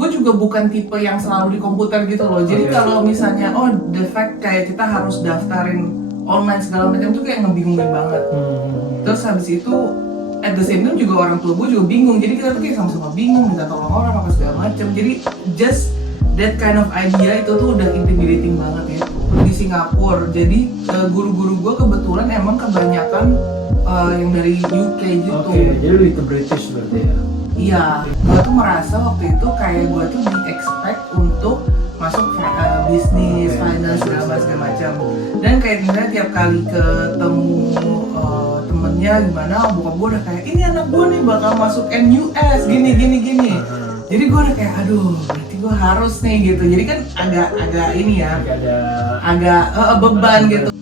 gue juga bukan tipe yang selalu di komputer gitu loh. Jadi kalau misalnya the fact kayak kita harus daftarin online segala macam tuh kayak ngebingungin banget. Terus habis itu at the same time juga orang tua gue juga bingung. Jadi kita tuh kayak sama-sama bingung, minta tolong orang apa segala macam. Jadi just that kind of idea itu tuh udah intimidating banget ya. Di Singapura, jadi guru-guru gue kebetulan emang kebanyakan yang dari UK gitu. Oke, jadi lebih ke British berarti ya? Iya, gue tuh merasa waktu itu kayak gue tuh di-expect untuk masuk bisnis, finance, segala macam. Dan kayak misalnya tiap kali ketemu temennya gimana, bokap gue udah kayak, ini anak gue nih bakal masuk NUS, gini. Jadi gue udah kayak, aduh, berarti gue harus nih gitu. Jadi kan agak ini ya, agak beban gitu.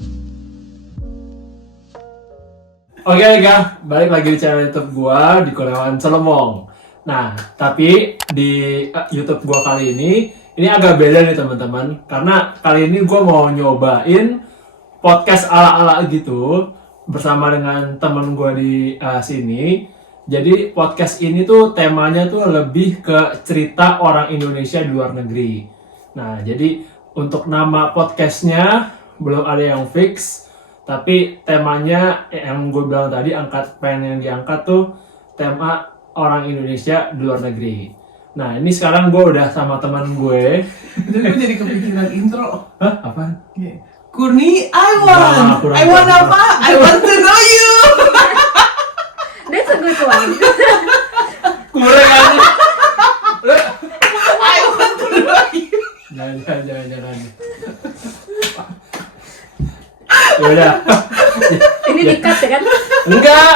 Oke, balik lagi di channel YouTube gua di Kurniawan Celemong. Nah, tapi di YouTube gua kali ini agak beda nih teman-teman, karena kali ini gua mau nyobain podcast ala-ala gitu bersama dengan temen gua di sini. Jadi podcast ini tuh temanya tuh lebih ke cerita orang Indonesia di luar negeri. Nah, jadi untuk nama podcastnya belum ada yang fix. Tapi temanya yang gue bilang tadi, pengen yang diangkat tuh tema orang Indonesia di luar negeri. Nah ini sekarang gue udah sama teman gue. Itu gue jadi kepikiran intro. Hah? Apaan? Kurni, I want apa? I want to know you. That's a good one. Kurang aja. I want to know you. Jangan. Yaudah. Ini di-cut ya kan? Enggak.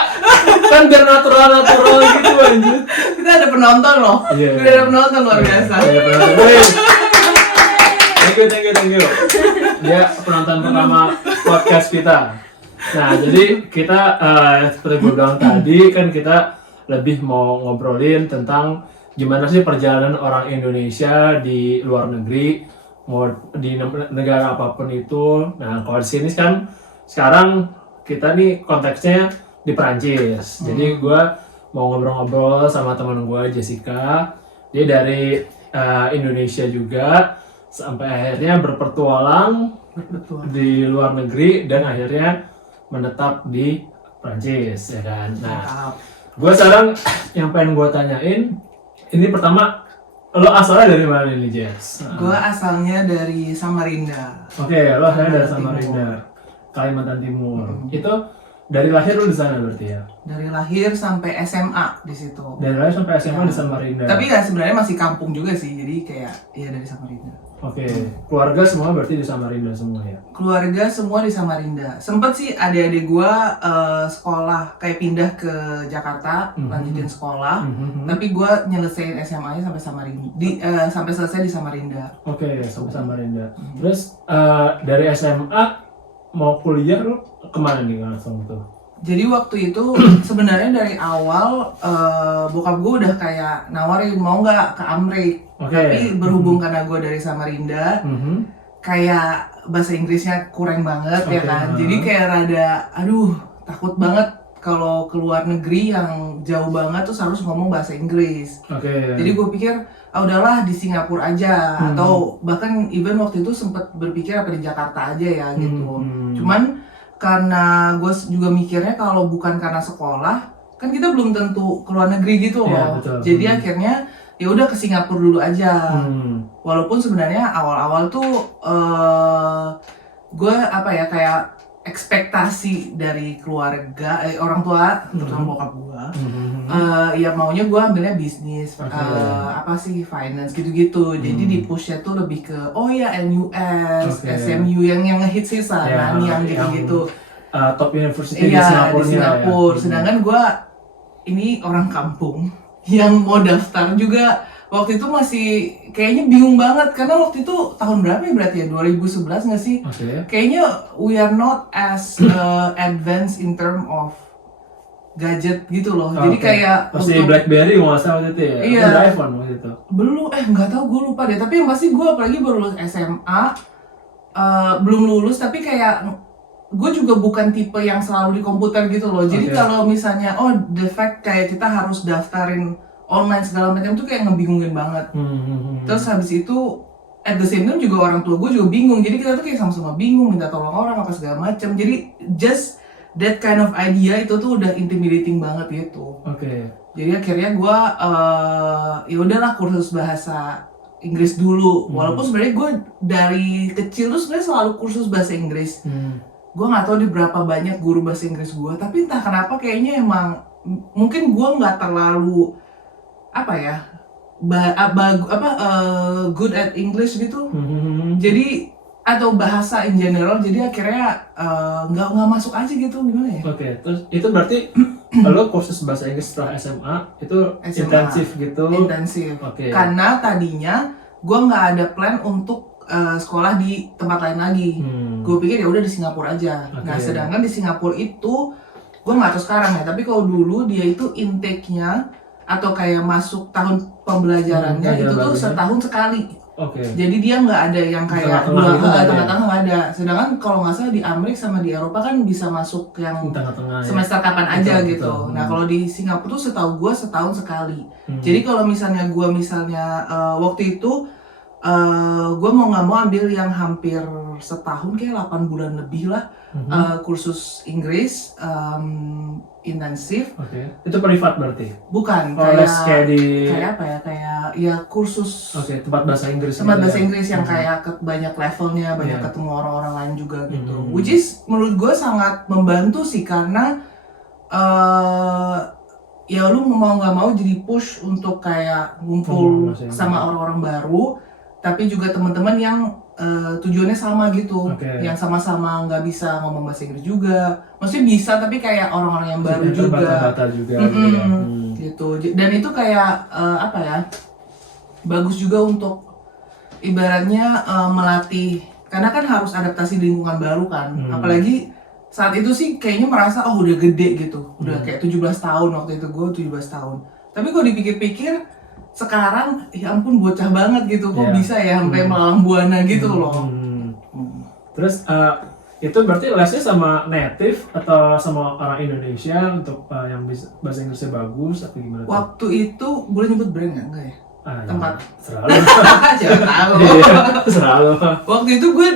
Kan biar natural gitu anjir. Kita ada penonton loh. Iya. Kita ada penonton luar biasa. Iya, penonton. Thank you. Dia penonton pertama podcast kita. Nah, jadi kita seperti gue bilang tadi kan kita lebih mau ngobrolin tentang gimana sih perjalanan orang Indonesia di luar negeri, mau di negara apapun itu. Nah, kalau di sini kan sekarang kita nih konteksnya di Perancis. Jadi gue mau ngobrol-ngobrol sama teman gue Jessica. Dia dari Indonesia juga, sampai akhirnya berpetualang di luar negeri dan akhirnya menetap di Perancis, ya kan. Nah, gue sekarang yang pengen gue tanyain, ini pertama, lo asalnya dari mana nih, Jess? Gue asalnya dari Samarinda. Oke, lo asalnya dari Samarinda, Kalimantan Timur. Itu dari lahir lo di sana berarti ya? Dari lahir sampai SMA di situ. Dari lahir sampai SMA di Samarinda. Tapi ya sebenarnya masih kampung juga sih, jadi kayak ya dari Samarinda. Oke, keluarga semua berarti di Samarinda semua ya? Keluarga semua di Samarinda. Sempet sih adik-adik gue sekolah kayak pindah ke Jakarta, lanjutin sekolah. Tapi gue nyelesain SMA-nya sampai Samarinda, sampai selesai di Samarinda. Oke, sampai Samarinda. Terus dari SMA mau kuliah lo kemana nih langsung tuh? Jadi waktu itu sebenarnya dari awal bokap gue udah kayak nawarin mau nggak ke Amrik. Tapi berhubung karena gue dari Samarinda, kayak bahasa Inggrisnya kurang banget ya kan. Jadi kayak rada, aduh takut banget kalau keluar negeri yang jauh banget terus harus ngomong bahasa Inggris. Jadi gue pikir, udahlah di Singapura aja, atau bahkan even waktu itu sempet berpikir apa di Jakarta aja ya gitu. Cuman karena gue juga mikirnya kalau bukan karena sekolah, kan kita belum tentu keluar negeri gitu loh. Betul. Jadi akhirnya ya udah ke Singapura dulu aja. Walaupun sebenarnya awal-awal tuh gue apa ya kayak ekspektasi dari keluarga orang tua terutama bokap gue ya maunya gue ambilnya bisnis apa sih finance gitu-gitu. Jadi di pushnya tuh lebih ke NUS, SMU yang ngehits sih sana yang gitu-gitu. Top university di Singapura. Sedangkan gue ini orang kampung yang mau daftar juga waktu itu masih kayaknya bingung banget karena waktu itu tahun berapa ya berarti ya 2011 nggak sih? Kayaknya we are not as advanced in term of gadget gitu loh. Jadi kayak masih BlackBerry nggak salah waktu itu ya? Iya. Ada iPhone waktu itu. Belum nggak tahu gue lupa deh. Tapi yang pasti gue apalagi baru lulus SMA, belum lulus tapi kayak gue juga bukan tipe yang selalu di komputer gitu loh. Jadi kalau misalnya the fact kayak kita harus daftarin online segala macam tuh kayak ngebingungin banget. Terus habis itu at the same time juga orang tua gue juga bingung, jadi kita tuh kayak sama-sama bingung, minta tolong orang apa segala macam. Jadi just that kind of idea itu tuh udah intimidating banget gitu. Jadi akhirnya gue ya udahlah kursus bahasa Inggris dulu. Walaupun sebenarnya gue dari kecil tuh sebenarnya selalu kursus bahasa Inggris. Gue nggak tahu di berapa banyak guru bahasa Inggris gue, tapi entah kenapa kayaknya emang mungkin gue nggak terlalu apa ya good at English gitu. Jadi atau bahasa in general, jadi akhirnya nggak masuk aja gitu, gimana ya? Terus itu berarti lo kursus bahasa Inggris setelah SMA itu intensif gitu? Intensif. Karena tadinya gue nggak ada plan untuk sekolah di tempat lain lagi. Gue pikir ya udah di Singapura aja. Nah sedangkan di Singapura itu gue nggak tahu sekarang ya, tapi kalau dulu dia itu intake-nya atau kayak masuk tahun pembelajarannya itu tuh setahun sekali. Jadi dia nggak ada yang kayak tengah-tengah nggak ada. Sedangkan kalau nggak salah di Amerika sama di Eropa kan bisa masuk yang semester kapan aja gitu. Nah kalau di Singapura tuh setahu gue setahun sekali. Jadi kalau misalnya gue waktu itu gue mau nggak mau ambil yang hampir setahun kayak 8 bulan lebih lah kursus Inggris intensif. Itu privat berarti? Bukan, kayak apa ya, kayak ya kursus tempat bahasa Inggris yang kayak banyak levelnya, banyak ketemu orang-orang lain juga gitu. Which is menurut gue sangat membantu sih, karena ya lu mau nggak mau jadi push untuk kayak ngumpul sama orang-orang baru, tapi juga teman-teman yang tujuannya sama gitu, yang sama-sama nggak bisa ngomong bahasa Inggris juga, maksudnya bisa tapi kayak orang-orang yang baru juga, gitu. Dan itu kayak apa ya, bagus juga untuk ibaratnya melatih, karena kan harus adaptasi di lingkungan baru kan, apalagi saat itu sih kayaknya merasa udah gede gitu, udah kayak 17 tahun waktu itu gue 17 tahun, tapi kalau dipikir-pikir sekarang ya ampun bocah banget gitu, kok bisa ya sampai melalang buana gitu loh. Terus itu berarti lesnya sama native atau sama orang Indonesia untuk yang bahasa Inggrisnya bagus atau gimana? Waktu itu boleh nyebut brand nggak ya? Tempat selalu jangan tahu. Selalu. Waktu itu gue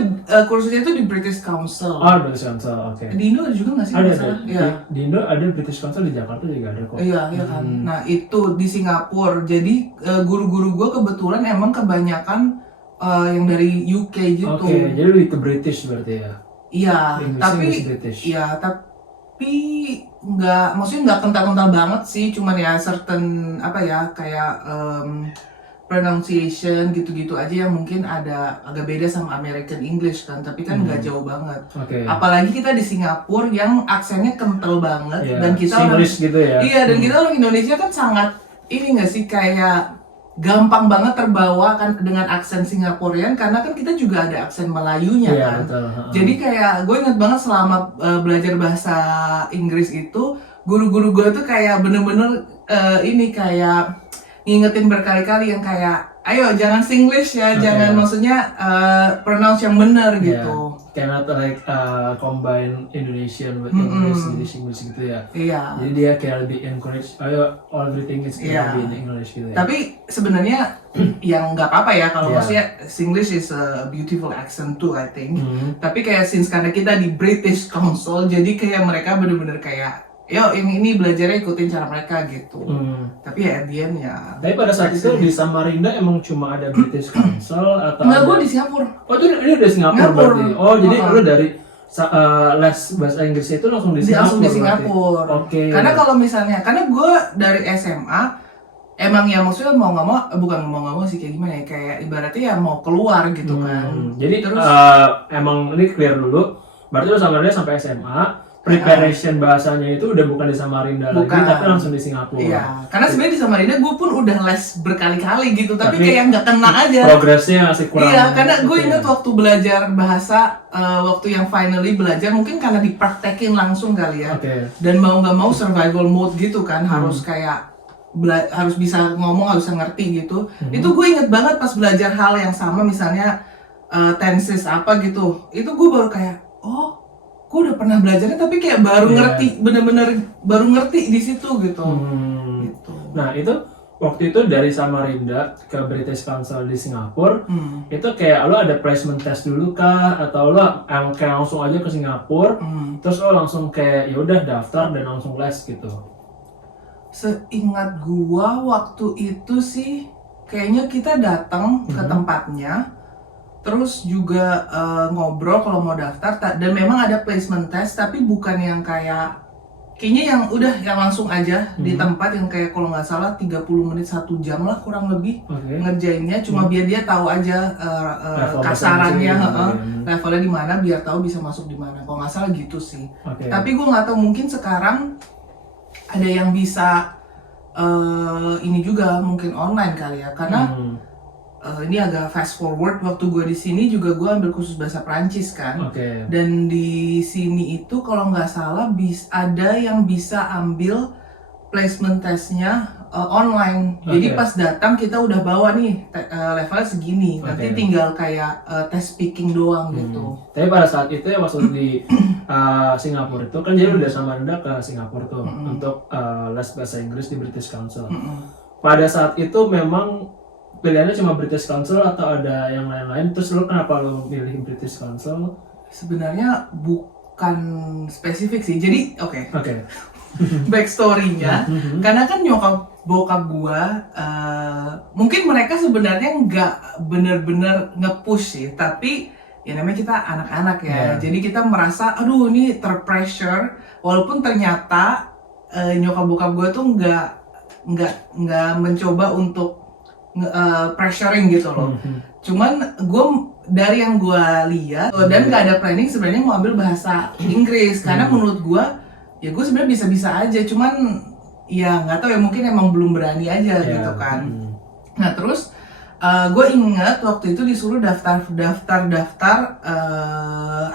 kursusnya itu di British Council. British Council, Di Indo ada juga nggak sih? Ada. Di Indo ada British Council, di Jakarta juga ada kok. Iya kan. Nah itu di Singapura. Jadi guru-guru gue kebetulan emang kebanyakan yang dari UK gitu. Jadi lebih ke British berarti ya? Iya, tapi nggak, maksudnya nggak kental-kental banget sih, cuman ya certain apa ya kayak pronunciation gitu-gitu aja yang mungkin agak beda sama American English kan, tapi kan nggak jauh banget. Apalagi kita di Singapura yang aksennya kental banget, dan kita orang gitu ya. Iya, dan kita orang Indonesia kan sangat ini nggak sih, kayak gampang banget terbawa kan dengan aksen Singaporean, karena kan kita juga ada aksen Melayunya kan. Betul. Jadi kayak gue inget banget selama belajar bahasa Inggris itu, guru-guru gue tuh kayak bener-bener ini kayak ngingetin berkali-kali yang kayak ayo jangan Singlish ya, jangan maksudnya pronounce yang benar gitu. Cannot like combine Indonesian with English gitu ya. Jadi dia kayak lebih encourage, ayo everything is gonna be in English gitu ya. Tapi sebenarnya yang nggak apa-apa ya kalau maksudnya Singlish is a beautiful accent too, I think. Tapi kayak since karena kita di British Council, jadi kayak mereka bener-bener kayak yo yang ini belajarnya ikutin cara mereka gitu. Tapi ya at the end ya. Tapi pada saat itu di Samarinda emang cuma ada British Council atau? Enggak, gue di Singapura. Ini udah Singapura berarti. Jadi lu dari les bahasa Inggris itu langsung di Singapura? Langsung di Singapura. Karena kalau misalnya, karena gue dari SMA emang ya maksudnya mau nggak mau, bukan mau nggak mau sih, kayak gimana ya, kayak ibaratnya ya mau keluar gitu kan. Jadi terus emang ini clear dulu. Berarti lu Samarinda sampai SMA. Preparation bahasanya itu udah bukan di Samarinda lagi, tapi langsung di Singapura. Iya, karena sebenarnya di Samarinda gue pun udah les berkali-kali gitu, tapi kayak nggak kena aja. Progresnya masih kurang. Iya, karena gue inget waktu belajar bahasa, waktu yang finally belajar, mungkin karena dipraktekin langsung kali ya. Dan mau nggak mau survival mode gitu kan, harus kayak harus bisa ngomong, harus bisa ngerti gitu. Itu gue inget banget pas belajar hal yang sama, misalnya tenses apa gitu, itu gue baru kayak gue udah pernah belajarnya tapi kayak baru ngerti, bener-bener baru ngerti di situ gitu. Nah itu waktu itu dari Samarinda ke British Council di Singapura, itu kayak lo ada placement test dulu kah, atau lo kayak langsung aja ke Singapura, terus lo langsung kayak ya udah daftar dan langsung les gitu? Seingat gua waktu itu sih kayaknya kita datang ke tempatnya, terus juga ngobrol kalau mau daftar, dan memang ada placement test, tapi bukan yang kayaknya yang udah yang langsung aja di tempat, yang kayak kalau nggak salah 30 menit 1 jam lah kurang lebih ngerjainnya, cuma biar dia tahu aja kasarannya, levelnya di mana, biar tahu bisa masuk di mana. Kalau nggak salah gitu sih. Tapi gue nggak tahu, mungkin sekarang ada yang bisa ini juga mungkin online kali ya, karena ini agak fast forward, waktu gue di sini juga gue ambil khusus bahasa Prancis kan, dan di sini itu kalau nggak salah ada yang bisa ambil placement testnya online. Jadi pas datang kita udah bawa nih levelnya segini, nanti tinggal kayak tes speaking doang gitu. Tapi pada saat itu ya waktu di Singapura itu kan jadi udah Samarinda ke Singapura tuh untuk les bahasa Inggris di British Council. Pada saat itu memang pilihannya cuma British Council atau ada yang lain-lain? Terus lo kenapa lo pilih British Council? Sebenarnya bukan spesifik sih. Jadi oke. Backstory-nya, karena kan nyokap bokap gua, mungkin mereka sebenarnya nggak bener-bener nge-push sih, tapi ya namanya kita anak-anak ya. Jadi kita merasa, aduh ini terpressure, walaupun ternyata nyokap bokap gua tuh nggak mencoba untuk pressuring gitu loh. Cuman gue dari yang gue lihat dan gak ada planning sebenarnya mau ambil bahasa Inggris, karena menurut gue ya gue sebenarnya bisa-bisa aja, cuman ya nggak tahu ya, mungkin emang belum berani aja gitu kan. Nah terus gue ingat waktu itu disuruh daftar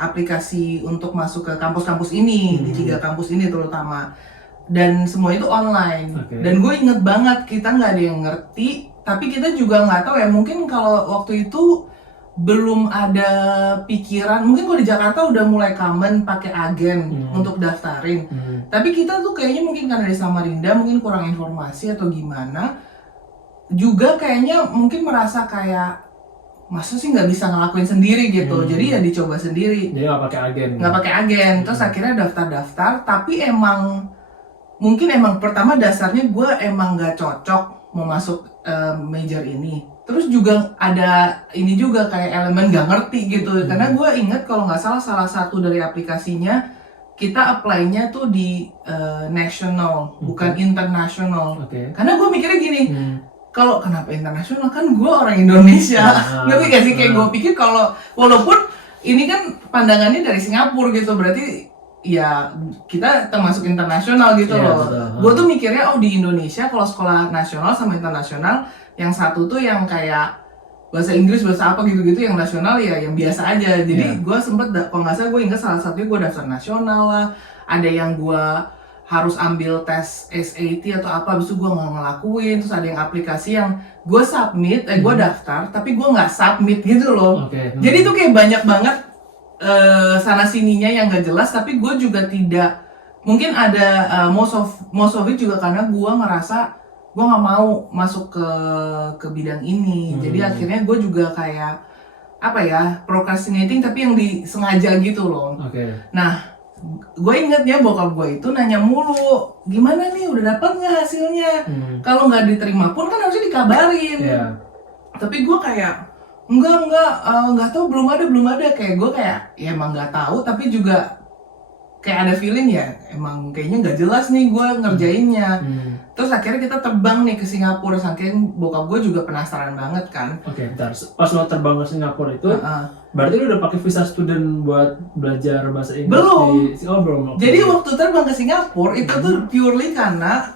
aplikasi untuk masuk ke kampus-kampus ini, di 3 kampus ini terutama, dan semua itu online. Dan gue inget banget kita nggak ada yang ngerti, tapi kita juga nggak tahu ya, mungkin kalau waktu itu belum ada pikiran, mungkin kalau di Jakarta udah mulai common pakai agen untuk daftarin, tapi kita tuh kayaknya mungkin karena di Samarinda mungkin kurang informasi atau gimana, juga kayaknya mungkin merasa kayak masa sih nggak bisa ngelakuin sendiri gitu, jadi ya dicoba sendiri. Jadi nggak pakai agen. Terus akhirnya daftar, tapi mungkin emang pertama dasarnya gue emang nggak cocok mau masuk major ini. Terus juga ada ini juga kayak elemen gak ngerti gitu, karena gue inget kalau nggak salah satu dari aplikasinya kita apply-nya tuh di national, bukan international. Karena gue mikirnya gini, kalau kenapa internasional, kan gue orang Indonesia. Ngerti gak sih, kayak gue pikir kalau walaupun ini kan pandangannya dari Singapura gitu, berarti ya kita termasuk internasional gitu loh. Gue tuh mikirnya di Indonesia kalau sekolah nasional sama internasional, yang satu tuh yang kayak bahasa Inggris, bahasa apa gitu-gitu, yang nasional ya yang biasa aja. Jadi gue sempet, kalau nggak salah gue ingat salah satunya gue daftar nasional lah, ada yang gue harus ambil tes SAT atau apa, habis itu gue nggak ngelakuin. Terus ada yang aplikasi yang gue submit, gue daftar tapi gue nggak submit gitu loh. Jadi tuh kayak banyak banget sana sininya yang gak jelas, tapi gue juga tidak, mungkin ada most of it juga karena gue ngerasa gue nggak mau masuk ke bidang ini. Jadi akhirnya gue juga kayak apa ya, procrastinating tapi yang disengaja gitu loh. Nah gue ingetnya bokap gue itu nanya mulu, gimana nih udah dapat nggak hasilnya? Kalau nggak diterima pun kan harusnya dikabarin. Tapi gue kayak nggak tahu, belum ada, kayak gue kayak ya emang nggak tahu, tapi juga kayak ada feeling ya emang kayaknya nggak jelas nih gue ngerjainnya. Terus akhirnya kita terbang nih ke Singapura, saking bokap gue juga penasaran banget kan. Bentar, pas lo terbang ke Singapura itu berarti lo udah pakai visa student buat belajar bahasa Inggris? Belum. Jadi waktu terbang ke Singapura itu tuh purely karena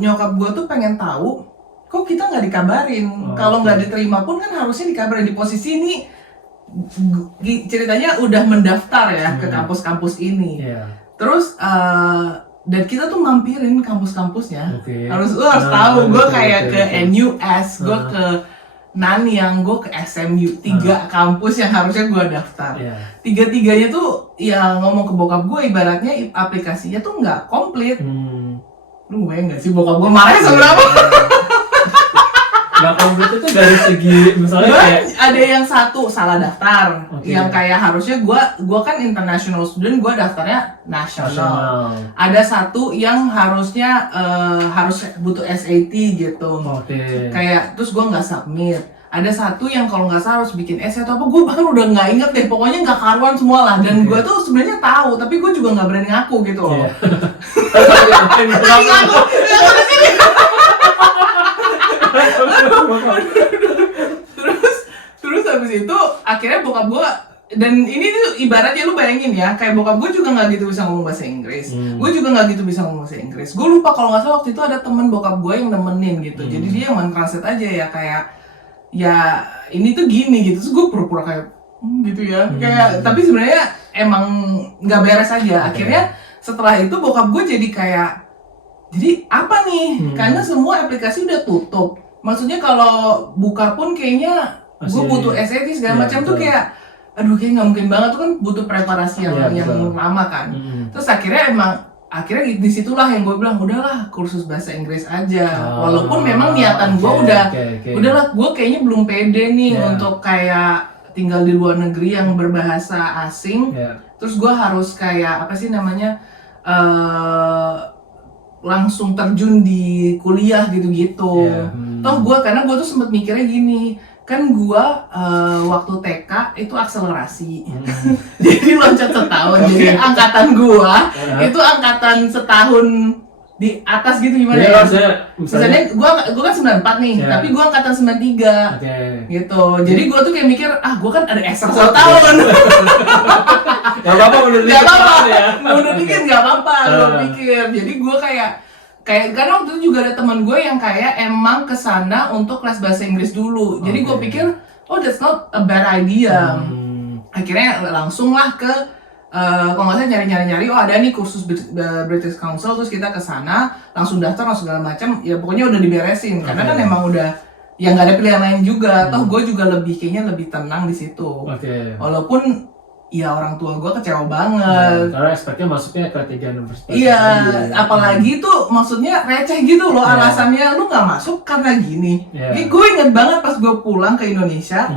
nyokap gue tuh pengen tahu, kok kita nggak dikabarin. Kalau nggak diterima pun kan harusnya dikabarin. Di posisi ini ceritanya udah mendaftar ya ke kampus-kampus ini. Terus dan kita tuh mampirin kampus-kampusnya. Harus tahu, gue kayak ke NUS, gue ke Nanyang, gue ke SMU, 3 kampus yang harusnya gue daftar. Tiga-tiganya tuh ya ngomong ke bokap gue, ibaratnya aplikasinya tuh nggak komplit. Lu bayang gak sih bokap gue marahnya seberapa? Nggak komplit itu dari segi misalnya kayak ada yang satu salah daftar, yang kayak harusnya gue kan international student, gue daftarnya nasional. Ada satu yang harusnya harus butuh SAT gitu, kayak terus gue nggak submit. Ada satu yang kalau nggak salah harus bikin essay atau apa, gue bahkan udah nggak inget deh, pokoknya nggak karuan semua lah. Dan gue tuh sebenarnya tahu, tapi gue juga nggak berani ngaku gitu loh. terus habis itu akhirnya bokap gue, dan ini tuh ibaratnya lu bayangin ya, kayak bokap gue juga nggak gitu bisa ngomong bahasa Inggris, gue juga nggak gitu bisa ngomong bahasa Inggris. Gue lupa kalau nggak salah waktu itu ada temen bokap gue yang nemenin gitu, jadi dia yang men-translate aja ya, kayak ya ini tuh gini gitu. Terus gue pura-pura kayak gitu ya, kayak tapi sebenarnya emang nggak beres aja. Akhirnya setelah itu bokap gue jadi kayak, jadi apa nih? Karena semua aplikasi udah tutup. Maksudnya kalau buka pun kayaknya gue butuh SAT segala macam tuh kayak, aduh kayak nggak mungkin banget tuh, kan butuh preparasi yang lama kan. Terus akhirnya disitulah yang gue bilang udahlah kursus bahasa Inggris aja. Walaupun memang niatan gue udahlah gue kayaknya belum pede nih untuk kayak tinggal di luar negeri yang berbahasa asing. Terus gue harus kayak apa sih namanya, langsung terjun di kuliah gitu-gitu. Toh gue, karena gue tuh sempet mikirnya gini, kan gue waktu TK itu akselerasi. Jadi loncat setahun. Jadi angkatan gue itu angkatan setahun di atas gitu, gimana ya? Misalnya gue kan 94 nih, tapi gue angkatan 93 gitu. Jadi gue tuh kayak mikir, gue kan ada ekstra 1 tahun. Gak apa-apa mundur dikit ya. Mundur dikit gak apa-apa, gue pikir. Jadi gue kayak karena waktu itu juga ada teman gue yang kayak emang kesana untuk kelas bahasa Inggris dulu. Jadi gue pikir, oh that's not a bad idea. Akhirnya langsung lah ke kalau nggak salah nyari-nyari, oh ada nih kursus British Council, terus kita kesana langsung daftar langsung segala macam. Ya pokoknya udah diberesin, karena kan emang udah ya nggak ada pilihan lain juga. Toh gue juga kayaknya lebih tenang di situ. Walaupun ya orang tua gue kecewa banget. Karena expect-nya masuknya ke 3 universitas. Iya, apalagi tuh maksudnya receh gitu loh alasannya, lu nggak masuk karena gini. Gue inget banget pas gue pulang ke Indonesia,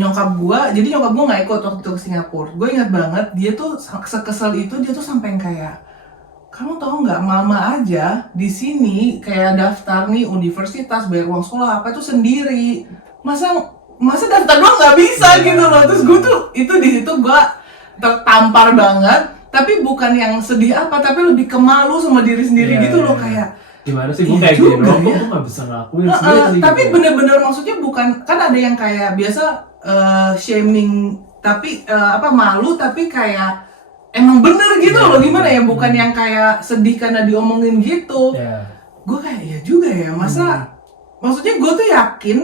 nyokap gue nggak ikut waktu itu ke Singapura. Gue inget banget dia tuh sekesel itu, dia tuh sampai kayak, kamu tahu nggak, mama aja di sini kayak daftar nih universitas, bayar uang sekolah apa itu sendiri. Masa daftar doang nggak bisa gitu loh. Terus gue tuh di situ gue tertampar banget, tapi bukan yang sedih apa, tapi lebih kemalu sama diri sendiri gitu loh, kayak gimana sih gue kayak gini loh, gue nggak bisa ngelakuin sendiri. Tapi gitu. Bener-bener maksudnya bukan, kan ada yang kayak biasa shaming, tapi malu, tapi kayak emang bener gitu loh, gimana ya, bukan yang kayak sedih karena diomongin gitu. Gue kayak ya juga ya, maksudnya gue tuh yakin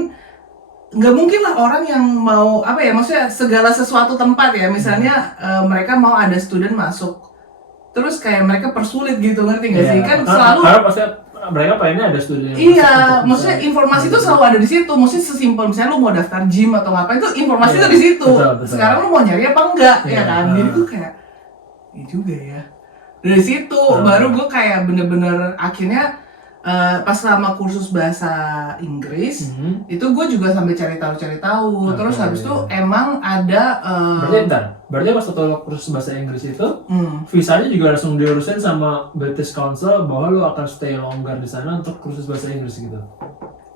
nggak mungkin lah orang yang mau maksudnya segala sesuatu tempat ya, misalnya mereka mau ada student masuk terus kayak mereka persulit gitu, ngerti nggak sih? Kan selalu karena pasti mereka pengennya ada student. Maksudnya informasi itu selalu ada di situ. Maksudnya sesimpel misalnya lu mau daftar gym atau apa, itu informasi itu di situ. Betul. Sekarang lu mau nyari apa enggak, ya kan? Jadi tuh kayak juga ya. Dari situ baru gue kayak bener-bener akhirnya pas selama kursus bahasa Inggris itu gue juga sampai cari tahu. Terus habis itu emang ada berarti pas total kursus bahasa Inggris itu visanya juga langsung diurusin sama British Council bahwa lo akan stay longer di sana untuk kursus bahasa Inggris gitu.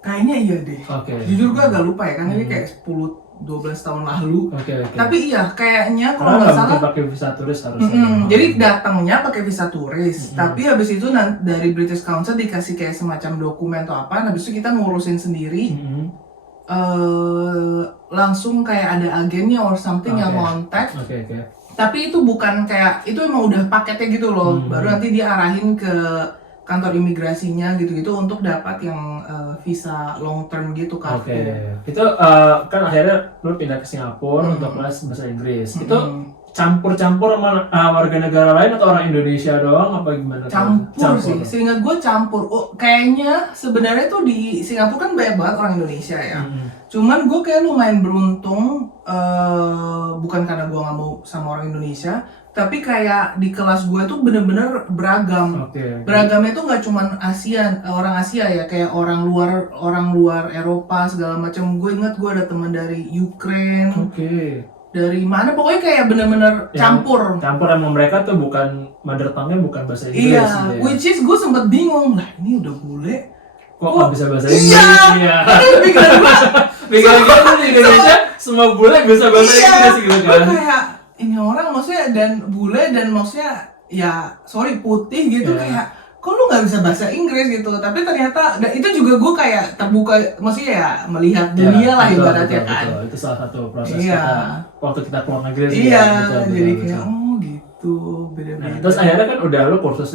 Kayaknya iya deh. Jujur gue agak lupa ya, kan ini kayak 10-12 tahun lalu. Tapi iya, kayaknya kalau nggak salah pakai visa turis harusnya. Jadi datangnya pakai visa turis, tapi habis itu dari British Council dikasih kayak semacam dokumen atau apa, habis itu kita ngurusin sendiri. Langsung kayak ada agennya or something yang kontak. Tapi itu bukan kayak, itu emang udah paketnya gitu loh. Baru nanti dia arahin ke kantor imigrasinya gitu-gitu untuk dapat yang visa long term gitu kan. Itu kan akhirnya lu pindah ke Singapura untuk kelas bahasa Inggris. Itu campur-campur sama warga negara lain atau orang Indonesia doang apa gimana? Campur sih, seingat gue campur. Kayaknya sebenarnya tuh di Singapura kan banyak banget orang Indonesia ya. Cuman gue kayak lumayan beruntung, bukan karena gue nggak mau sama orang Indonesia, tapi kayak di kelas gue tuh bener-bener beragam. Beragamnya tuh nggak cuman orang Asia ya, kayak orang luar Eropa segala macam. Gue ingat gue ada teman dari Ukraine, dari mana pokoknya kayak bener-bener campur sama mereka tuh bukan mother tongue-nya bukan bahasa Inggris. Iya, gitu ya. which is gue sempet bingung lah, ini udah bule kok nggak bisa bahasa Inggris. Iya. Pikiran gue gitu di Indonesia semua bule bisa bahasa Inggris gitu kan. Gue kayak ini orang maksudnya dan bule dan maksudnya ya sorry putih gitu kayak kok lu nggak bisa bahasa Inggris gitu. Tapi ternyata dan itu juga gue kayak terbuka, maksudnya ya melihat dunia lah ibaratnya kan. Betul. Itu salah satu proses kita waktu kita keluar negeri. Iya, jadi kayak oh gitu beda-beda. Nah, terus akhirnya kan udah lu kursus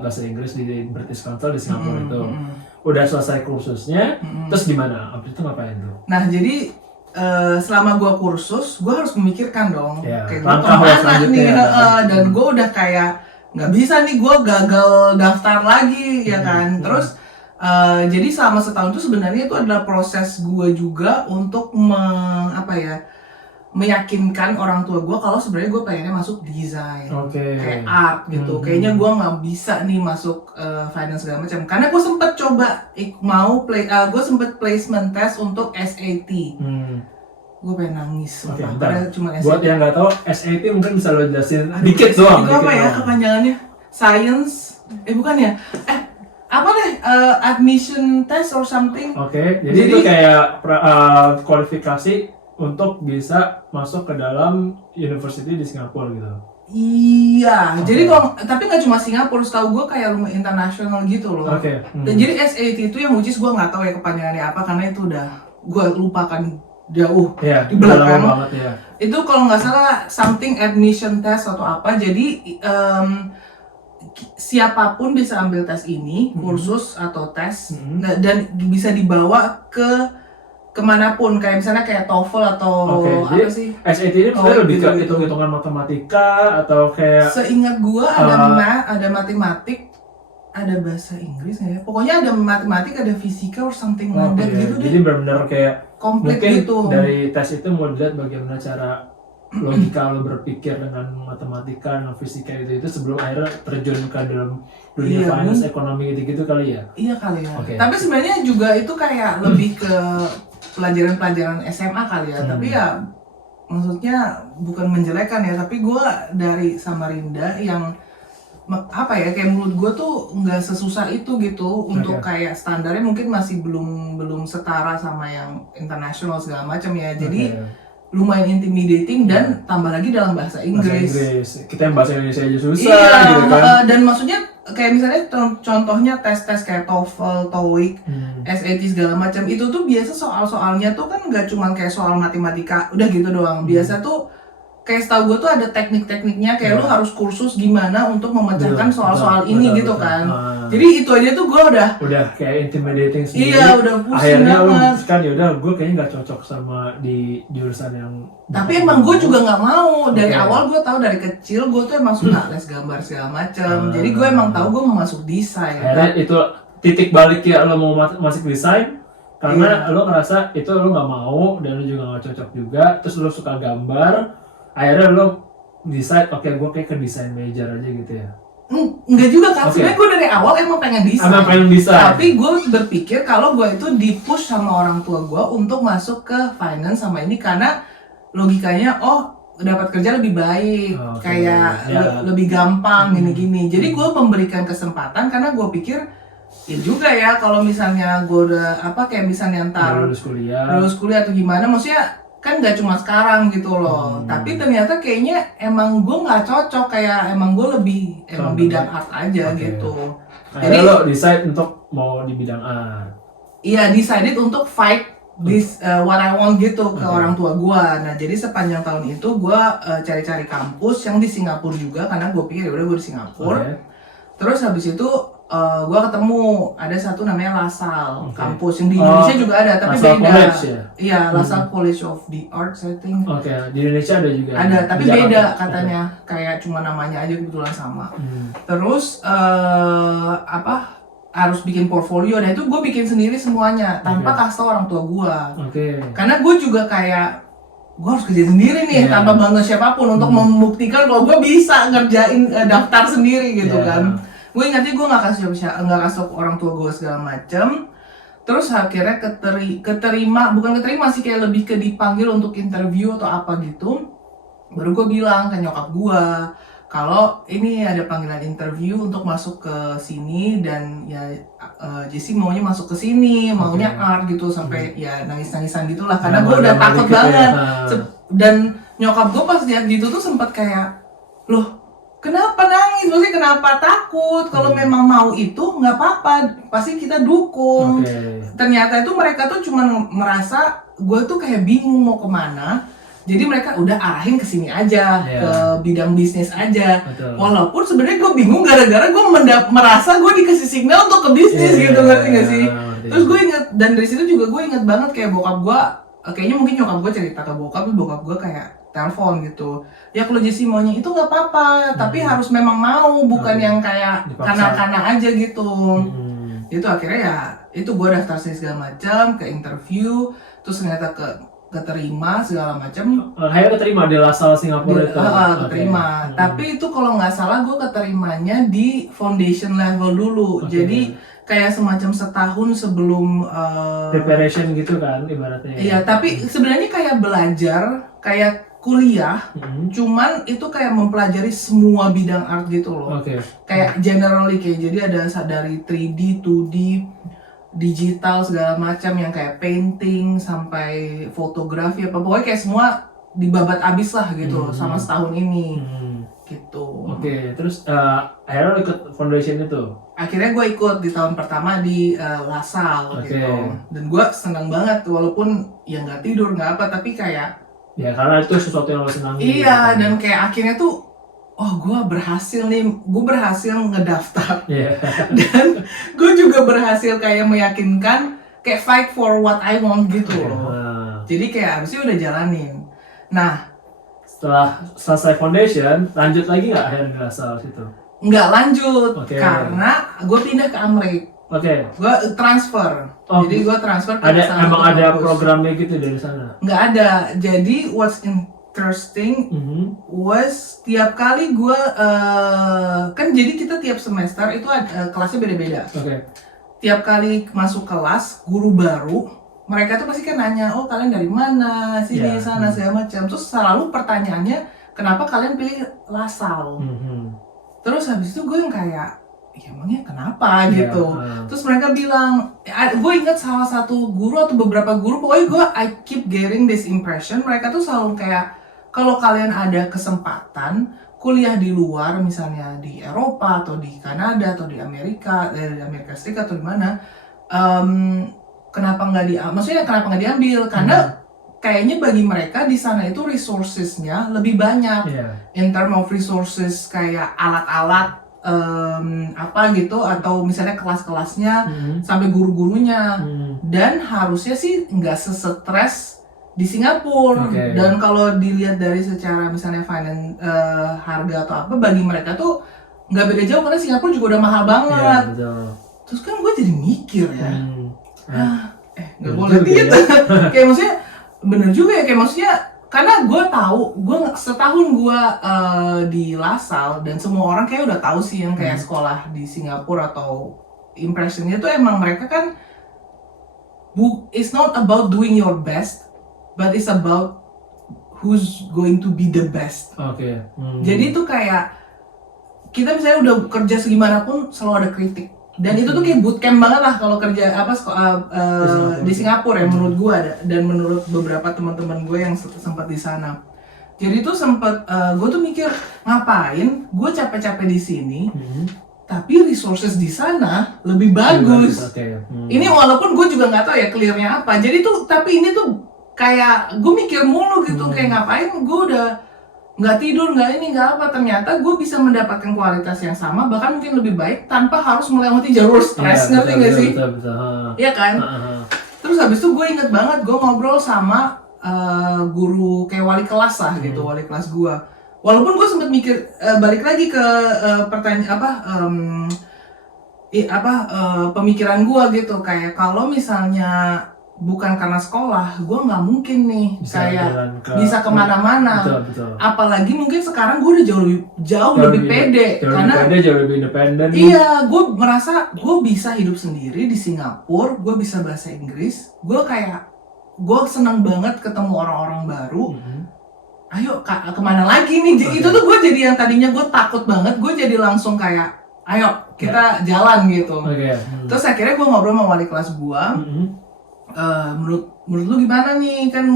bahasa Inggris di British Council di Singapura itu. Udah selesai kursusnya, terus gimana? Abis itu ngapain tuh? Nah jadi selama gue kursus, gue harus memikirkan dong, kayak gue langkah kemana nih, ya, dan gue udah kayak nggak bisa nih, gue gagal daftar lagi ya kan. Terus jadi selama setahun itu sebenarnya itu adalah proses gue juga untuk meyakinkan orang tua gue kalau sebenarnya gue pengennya masuk desain, kayak art gitu. Kayaknya gue nggak bisa nih masuk finance segala macam. Karena gue sempet coba gue sempet placement test untuk SAT. Gue pengen nangis. Karena cuma SAT. Buat yang nggak tahu SAT mungkin bisa lo jelasin dikit doang. Itu apa ya kepanjangannya? Science? Bukan ya? Apa deh? Admission test or something? Jadi itu kayak kualifikasi untuk bisa masuk ke dalam university di Singapura gitu. Iya, jadi tapi nggak cuma Singapura, setahu gue kayak lumayan internasional gitu loh. Dan jadi SAT itu yang which is gue nggak tahu ya kepanjangannya apa karena itu udah gue lupakan jauh di belakang. Itu kalau nggak salah something admission test atau apa. Jadi siapapun bisa ambil tes ini, kursus atau tes, dan bisa dibawa kemanapun, kayak misalnya kayak TOEFL atau apa sih? SAT ini sebenarnya lebih ke hitung-hitungan matematika atau kayak? Seingat gua ada matematik, ada bahasa Inggris ya. Pokoknya ada matematik, ada fisika or something like that gitu deh. Jadi benar-benar kayak komplit mungkin gitu. Dari tes itu mau dilihat bagaimana cara logika lo berpikir dengan matematika dan fisika itu sebelum akhirnya terjun ke dalam dunia finance, ekonomi gitu kali ya? Iya kali ya. Tapi sebenarnya juga itu kayak lebih ke pelajaran-pelajaran SMA kali ya. Tapi ya maksudnya bukan menjelekan ya, tapi gue dari Samarinda yang kayak menurut gue tuh nggak sesusah itu gitu untuk kayak standarnya mungkin masih belum setara sama yang internasional segala macam ya. Jadi lumayan intimidating dan tambah lagi dalam bahasa Inggris. Kita yang bahasa Indonesia aja susah gitu kan. Dan maksudnya kayak misalnya contohnya tes-tes kayak TOEFL, TOEIC, SAT segala macam itu tuh biasa soal-soalnya tuh kan nggak cuma kayak soal matematika udah gitu doang. Biasa tuh kayak setahu gue tuh ada teknik-tekniknya kayak lu harus kursus gimana untuk memecahkan soal-soal ini gitu kan. Jadi itu aja tuh gue udah kayak intimidating sendiri. Iya, udah pusing akhirnya banget. Kan yaudah gue kayaknya nggak cocok sama di jurusan yang. Tapi emang gue juga nggak mau dari awal. Gue tahu dari kecil gue tuh emang suka les gambar segala macam. Jadi gue emang tahu gue mau masuk desain. Akhirnya itu titik balik ya lo mau masuk desain karena lo ngerasa itu lo nggak mau dan lo juga nggak cocok juga. Terus lo suka gambar. Akhirnya lo decide, oke gue kayak ke desain major aja gitu ya? Enggak juga kan, sebenarnya gue dari awal emang pengen desain. Tapi gue berpikir kalau gue itu di-push sama orang tua gue untuk masuk ke finance sama ini karena logikanya dapat kerja lebih baik, lebih gampang gini-gini. Jadi gue memberikan kesempatan karena gue pikir ya juga ya kalau misalnya gue udah kayak misalnya ntar lulus kuliah atau gimana, maksudnya kan nggak cuma sekarang gitu loh. Tapi ternyata kayaknya emang gue nggak cocok, kayak emang gue lebih bidang art aja gitu. Jadi lo decide untuk mau di bidang art. Iya, decided untuk fight this what I want gitu ke orang tua gue. Nah jadi sepanjang tahun itu gue cari-cari kampus yang di Singapura juga karena gue pikir udah gue di Singapura. Terus habis itu gue ketemu ada satu namanya LaSalle kampus yang di Indonesia juga ada tapi LaSalle beda. College, ya? Iya, LaSalle College of the Arts I think. Di Indonesia ada juga. Ada tapi beda katanya, kayak cuma namanya aja kebetulan sama. Terus harus bikin portfolio, dan itu gue bikin sendiri semuanya tanpa kasih tau orang tua gue. Karena gue juga kayak gue harus kerja sendiri nih tanpa bantu siapapun untuk membuktikan kalau gue bisa ngerjain daftar sendiri gitu kan. Gue ingatnya gue nggak kasih orang tua gue segala macem. Terus akhirnya bukan keterima sih, kayak lebih ke dipanggil untuk interview atau apa gitu. Baru gue bilang ke nyokap gue kalau ini ada panggilan interview untuk masuk ke sini dan ya Jessie maunya masuk ke sini, maunya art gitu, sampai ya nangis-nangisan gitulah karena gue udah takut banget. Dan nyokap gue pas lihat gitu tuh sempat kayak, loh kenapa nangis? Maksudnya kenapa takut? Kalau memang mau itu nggak apa-apa, pasti kita dukung. Ternyata itu mereka tuh cuma merasa gue tuh kayak bingung mau kemana. Jadi mereka udah arahin ke sini aja, ke bidang bisnis aja. Walaupun sebenarnya gue bingung gara-gara gue merasa gue dikasih signal untuk ke bisnis gitu, ngerti gak sih? Terus gue inget, dan dari situ juga gue inget banget kayak bokap gue, kayaknya mungkin nyokap gue cerita ke bokap gue kayak telepon gitu. Ya kalau Jessie maunya itu nggak apa-apa, tapi harus memang mau, bukan yang kayak karena aja gitu. Itu akhirnya ya itu gue daftar segala macam, ke interview, terus ternyata keterima segala macam. Akhirnya keterima di LaSalle Singapura itu. Keterima. Tapi itu kalau nggak salah gue keterimanya di foundation level dulu. Jadi kayak semacam setahun sebelum preparation gitu kan ibaratnya. Iya, tapi sebenarnya kayak belajar, kayak kuliah, cuman itu kayak mempelajari semua bidang art gitu loh. Kayak generally kayak jadi ada dari 3D, 2D, digital segala macam yang kayak painting sampai fotografi apa pokoknya kayak semua dibabat abis lah gitu sama setahun ini. Gitu. Terus akhirnya ikut foundation itu? Akhirnya gue ikut di tahun pertama di LaSalle gitu. Dan gue senang banget walaupun ya nggak tidur nggak apa, tapi kayak ya karena itu sesuatu yang lo senang. Iya, dan kayak akhirnya tuh gue berhasil nih, gue berhasil ngedaftar. Dan gue juga berhasil kayak meyakinkan, kayak fight for what I want gitu loh. Jadi kayak abisnya udah jalanin. Nah, setelah selesai foundation, lanjut lagi nggak akhirnya di LaSalle situ? Nggak lanjut, karena gue pindah ke Amerika. Gue transfer. Jadi gue transfer ke sana. Emang ada programnya gitu dari sana? Nggak ada. Jadi what's interesting was tiap kali gue kan jadi kita tiap semester itu ada kelasnya beda-beda. Tiap kali masuk kelas guru baru, mereka tuh pasti kan nanya, oh kalian dari mana, sini sana segala macam. Terus selalu pertanyaannya, kenapa kalian pilih LaSalle? Terus habis itu gue yang kayak, ya emangnya kenapa gitu. Terus mereka bilang, gue ingat salah satu guru atau beberapa guru, pokoknya I keep getting this impression, mereka tuh selalu kayak, kalau kalian ada kesempatan kuliah di luar, misalnya di Eropa atau di Kanada atau di Amerika Serikat atau di mana, kenapa nggak diambil? Karena kayaknya bagi mereka di sana itu resourcesnya lebih banyak, in term of resources kayak alat-alat apa gitu, atau misalnya kelas-kelasnya sampai guru-gurunya, dan harusnya sih nggak sesetres di Singapura. Dan kalau dilihat dari secara misalnya finance, harga atau apa, bagi mereka tuh nggak beda jauh karena Singapura juga udah mahal banget. Terus kan gue jadi mikir ya, nggak boleh gitu. Kayak maksudnya bener juga ya, kayak maksudnya karena gue tahu, setahun gue di LaSalle dan semua orang kayak udah tahu sih yang kayak sekolah di Singapura atau impressionnya tuh emang mereka kan it's not about doing your best, but it's about who's going to be the best. Jadi tuh kayak kita misalnya udah kerja segimanapun selalu ada kritik. Dan itu tuh kayak bootcamp banget lah kalau kerja di Singapura ya menurut gue, dan menurut beberapa teman-teman gue yang sempat di sana. Jadi tuh sempat gue tuh mikir, ngapain gue capek-capek di sini, tapi resources di sana lebih bagus. Ini walaupun gue juga nggak tahu ya clearnya apa. Jadi tuh tapi ini tuh kayak gue mikir mulu gitu, kayak ngapain gue udah nggak tidur, nggak ini, nggak apa, ternyata gue bisa mendapatkan kualitas yang sama, bahkan mungkin lebih baik tanpa harus melewati jalur stres, ngerti nggak sih? Iya kan? Terus habis itu gue inget banget, gue ngobrol sama guru kayak wali kelas lah gitu, wali kelas gue. Walaupun gue sempet mikir, balik lagi ke pemikiran gue gitu, kayak kalau misalnya bukan karena sekolah, gue nggak mungkin nih bisa kemana-mana. Betul. Apalagi mungkin sekarang gue udah jauh lebih pede, karena jauh lebih independen. Iya, gue merasa gue bisa hidup sendiri di Singapura, gue bisa bahasa Inggris, gue senang banget ketemu orang-orang baru. Ayo kemana lagi nih? Itu tuh gue jadi yang tadinya gue takut banget, gue jadi langsung kayak ayo kita jalan gitu. Terus akhirnya gue ngobrol sama wali kelas gue. Menurut lu gimana nih, kan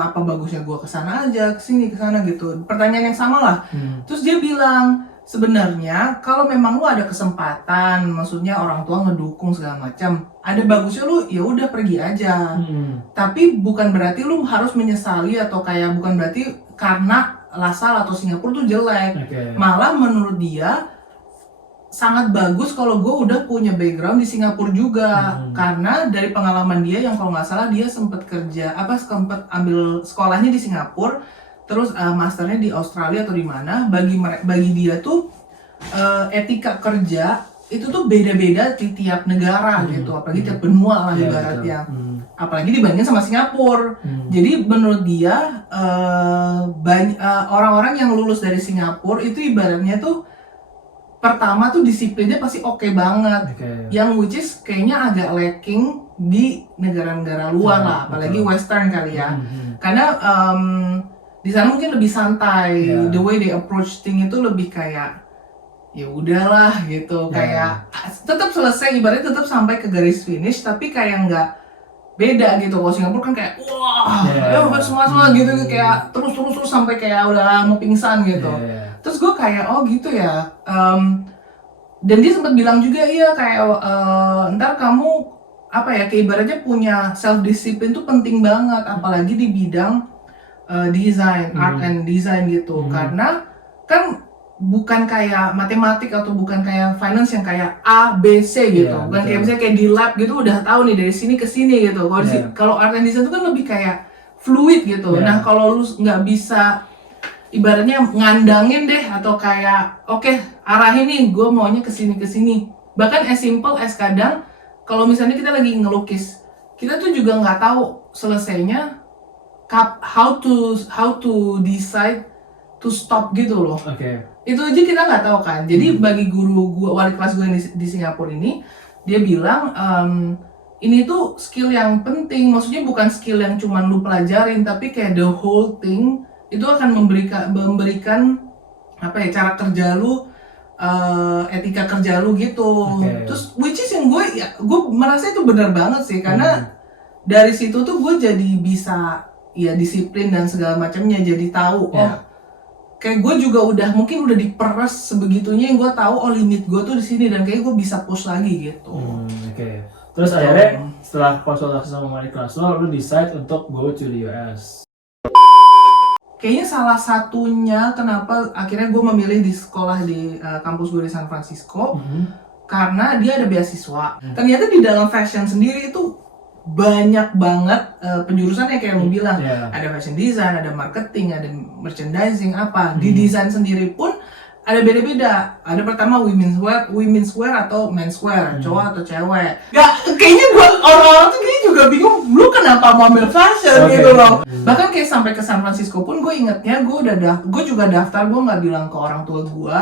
apa bagusnya gue kesana aja, kesini kesana gitu, pertanyaan yang sama lah. Terus dia bilang sebenarnya kalau memang lu ada kesempatan, maksudnya orang tua ngedukung segala macam, ada bagusnya lu ya udah pergi aja. Tapi bukan berarti lu harus menyesali atau kayak bukan berarti karena Lasal atau Singapura tuh jelek. Malah menurut dia sangat bagus kalau gue udah punya background di Singapura juga, karena dari pengalaman dia yang kalau nggak salah dia sempat ambil sekolahnya di Singapura, terus masternya di Australia atau di mana. Bagi dia tuh etika kerja itu tuh beda-beda di tiap negara gitu, apalagi tiap benua lah ibaratnya, apalagi dibandingin sama Singapura. Jadi menurut dia orang-orang yang lulus dari Singapura itu ibaratnya tuh pertama tuh disiplinnya pasti oke banget, yang which is kayaknya agak lacking di negara-negara luar lah, apalagi Western kali ya. Karena di sana mungkin lebih santai, the way they approach thing itu lebih kayak ya udahlah gitu, kayak tetap selesai, ibaratnya tetap sampai ke garis finish, tapi kayak nggak beda gitu. Kalau Singapura kan kayak wah, ayo semua gitu, kayak terus sampai kayak udah mau pingsan gitu. Terus gue kayak oh gitu ya, dan dia sempat bilang juga iya kayak ntar kamu apa ya, kayak ibaratnya punya self discipline tuh penting banget, apalagi di bidang desain, art and design gitu. Karena kan bukan kayak matematik atau bukan kayak finance yang kayak A, B, C gitu. Bukan kayak misalnya kayak di lab gitu udah tahu nih dari sini ke sini gitu. Kalau art and design itu kan lebih kayak fluid gitu. Nah kalau lu nggak bisa ibaratnya ngandangin deh atau kayak oke, arahin nih gue maunya kesini. Bahkan as simple as kadang kalau misalnya kita lagi ngelukis, kita tuh juga nggak tahu selesainya how to decide to stop gitu loh. Itu aja kita nggak tahu kan. Jadi bagi guru gue, wali kelas gue di Singapura ini, dia bilang ini tuh skill yang penting. Maksudnya bukan skill yang cuma lu pelajarin, tapi kayak the whole thing itu akan memberikan apa ya, cara kerja lu, etika kerja lu gitu. Terus which is yang gue merasa itu benar banget sih, karena dari situ tuh gue jadi bisa ya disiplin dan segala macamnya, jadi tahu kayak gue juga mungkin udah diperes sebegitunya yang gue tahu limit gue tuh di sini, dan kayak gue bisa push lagi gitu. Terus akhirnya setelah konsultasi sama wali kelas lu decide untuk go to the US. Kayaknya salah satunya kenapa akhirnya gue memilih di sekolah di kampus gue di San Francisco, karena dia ada beasiswa. Ternyata di dalam fashion sendiri itu banyak banget penjurusannya kayak lo bilang. Ada fashion design, ada marketing, ada merchandising apa. Di desain sendiri pun ada beda-beda. Ada pertama women's wear atau menswear, cowok atau cewek. Ya kayaknya buat orang-orang tuh kayaknya juga bingung, lu kenapa mau ambil fashion gitu loh. Bahkan kayak sampai ke San Francisco pun gue ingetnya gue juga daftar, gue nggak bilang ke orang tua gue.